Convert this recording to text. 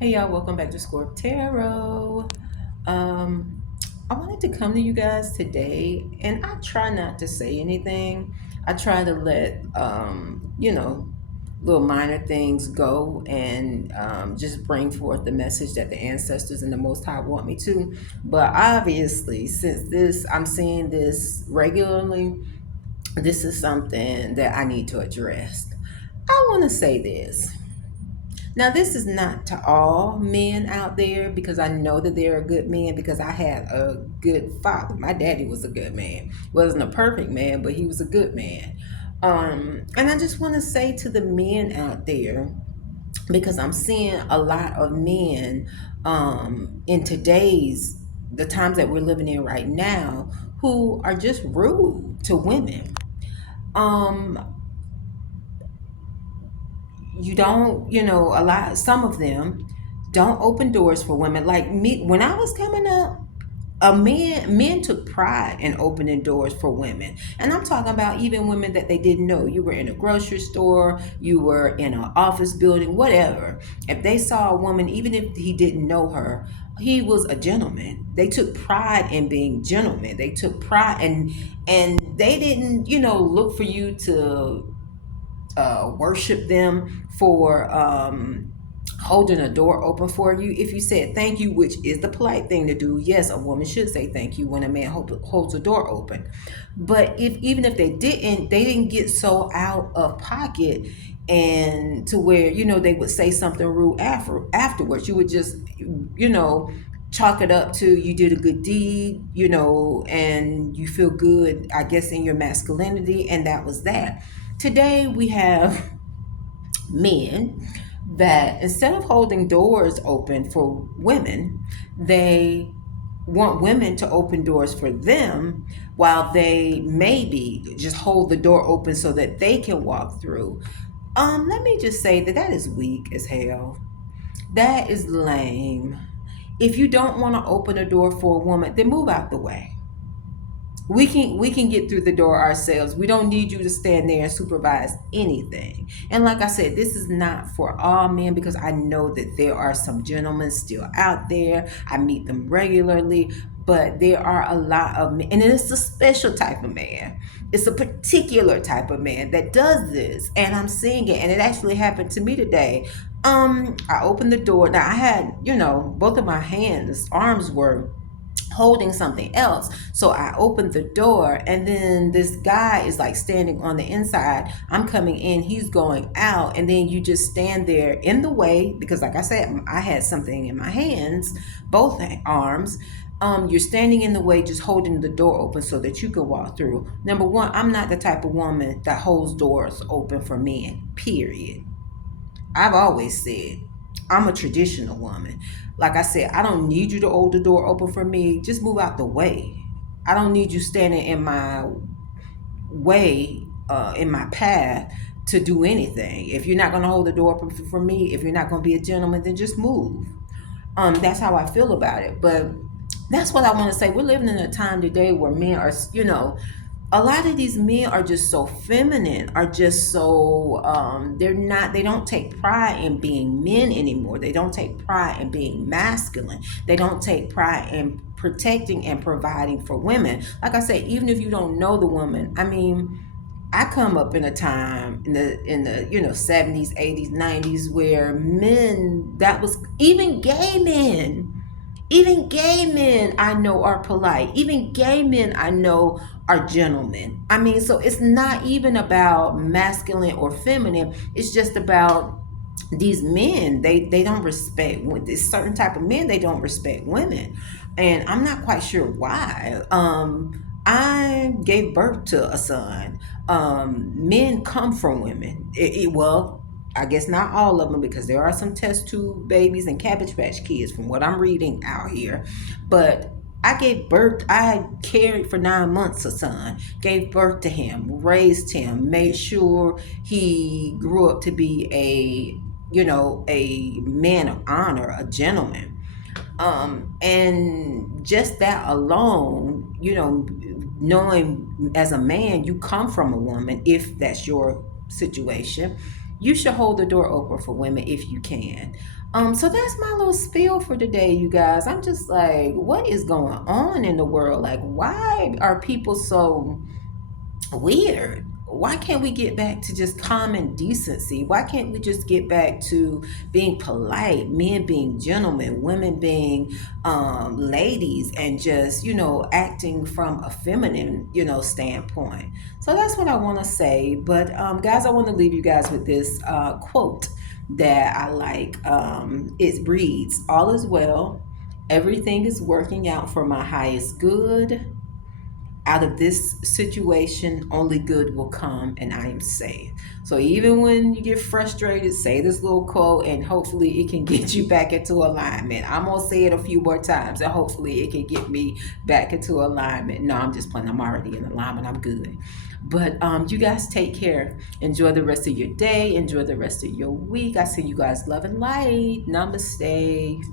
Hey y'all, welcome back to Scorptarot. Um, I wanted to come to you guys today, and I try not to say anything. I try to let little minor things go and just bring forth the message that the ancestors and the Most High want me to. But obviously, since I'm seeing this regularly, this is something that I need to address. I want to say this. Now, this is not to all men out there because I know that there are good men because I had a good father. My daddy was a good man. Wasn't a perfect man, but he was a good man. And I just want to say to the men out there, because I'm seeing a lot of men in the times that we're living in right now, who are just rude to women. Um, you don't, a lot, some of them don't open doors for women. Like me, when I was coming up, men took pride in opening doors for women, and I'm talking about even women that they didn't know. You were in a grocery store, you were in an office building, whatever. If they saw a woman, even if he didn't know her, he was a gentleman. They took pride in being gentlemen. They took pride, and they didn't, look for you to worship them for holding a door open for you. If you said thank you, which is the polite thing to do, yes, a woman should say thank you when a man holds a door open. But if even if they didn't get so out of pocket and to where they would say something rude afterwards. You would just chalk it up to you did a good deed, and you feel good, I guess, in your masculinity, and that was that. Today we have men that instead of holding doors open for women, they want women to open doors for them while they maybe just hold the door open so that they can walk through. Let me just say that is weak as hell. That is lame. If you don't want to open a door for a woman, then move out the way. We can get through the door ourselves. We don't need you to stand there and supervise anything. And like I said, this is not for all men because I know that there are some gentlemen still out there. I meet them regularly, but there are a lot of men, and it's a special type of man. It's a particular type of man that does this, and I'm seeing it, and it actually happened to me today. I opened the door. Now I had, both of my arms were holding something else. So I opened the door, and then this guy is like standing on the inside. I'm coming in, he's going out, and then you just stand there in the way because, like I said, I had something in my hands, both arms. You're standing in the way, just holding the door open so that you can walk through. Number one, I'm not the type of woman that holds doors open for men, period. I've always said I'm a traditional woman. Like I said, I don't need you to hold the door open for me. Just move out the way. I don't need you standing in my way, in my path to do anything. If you're not going to hold the door open for me, if you're not going to be a gentleman, then just move. That's how I feel about it. But that's what I want to say. We're living in a time today where men are, a lot of these men are just so feminine, are just so they don't take pride in being men anymore. They don't take pride in being masculine. They don't take pride in protecting and providing for women. Like I say, even if you don't know the woman, I mean, I come up in a time in the 70s, 80s, 90s where men, that was even gay men. Even gay men I know are polite. Even gay men I know are gentlemen. I mean, so it's not even about masculine or feminine. It's just about these men. They don't respect this certain type of men. They don't respect women, and I'm not quite sure why. I gave birth to a son. Men come from women. Well, I guess not all of them because there are some test tube babies and cabbage patch kids from what I'm reading out here. But I gave birth, I carried for 9 months a son, gave birth to him, raised him, made sure he grew up to be a man of honor, a gentleman. And just that alone, knowing as a man you come from a woman, if that's your situation, you should hold the door open for women if you can. So that's my little spiel for today, you guys. I'm just like, what is going on in the world? Like, why are people so weird? Why can't we get back to just common decency? Why can't we just get back to being polite, men being gentlemen, women being ladies, and just, acting from a feminine, standpoint? So that's what I want to say. But guys, I want to leave you guys with this quote that I like. It reads, "All is well. Everything is working out for my highest good. Out of this situation, only good will come, and I am safe." So even when you get frustrated, say this little quote, and hopefully it can get you back into alignment. I'm gonna say it a few more times, and hopefully it can get me back into alignment. No, I'm just playing. I'm already in alignment. I'm good. But you guys take care. Enjoy the rest of your day. Enjoy the rest of your week. I see you guys love and light. Namaste.